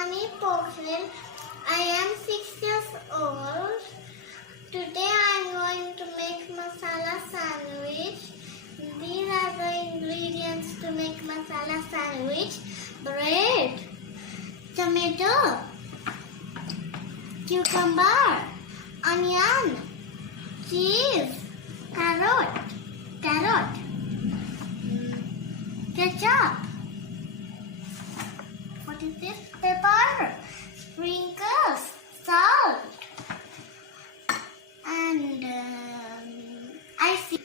Suvanee Pokharel. I am 6 years old. Today I am going to make masala sandwich. These are the ingredients to make masala sandwich. Bread, tomato, cucumber, onion, cheese, carrot, ketchup. What is this? Pepper, sprinkles, salt, and icing.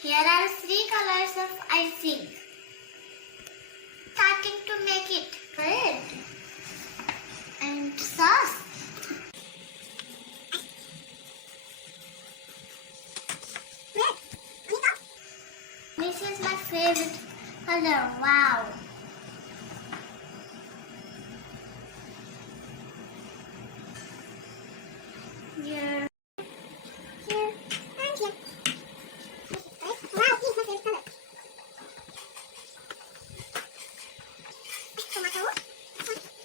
Here are 3 colors of icing. Starting to make it red and sauce. This is my favorite color. Wow. Here. Here. And here. Wow, this is my favorite color. Tomato. 1, 2.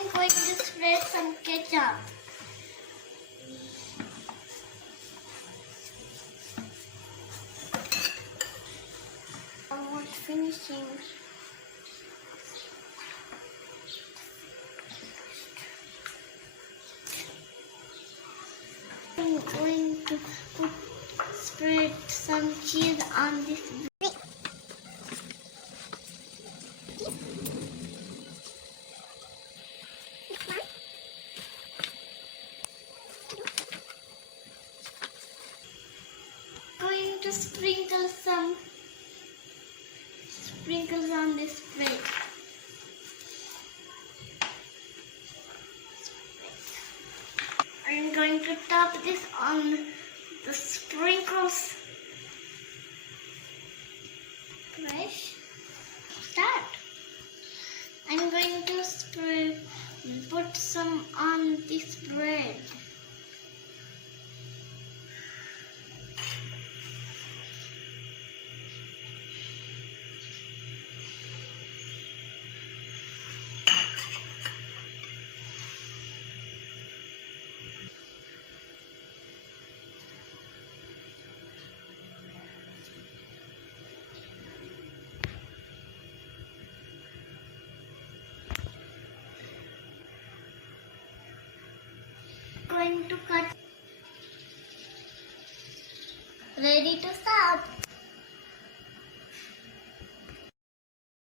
I'm going to spread some ketchup. Almost finishing. I'm going to spread some cheese on this bread. Going to sprinkle some sprinkles on this bread. I'm going to top this on the sprinkles. Fresh. Start. I'm going to put some on this bread. Going to cut. Ready to serve.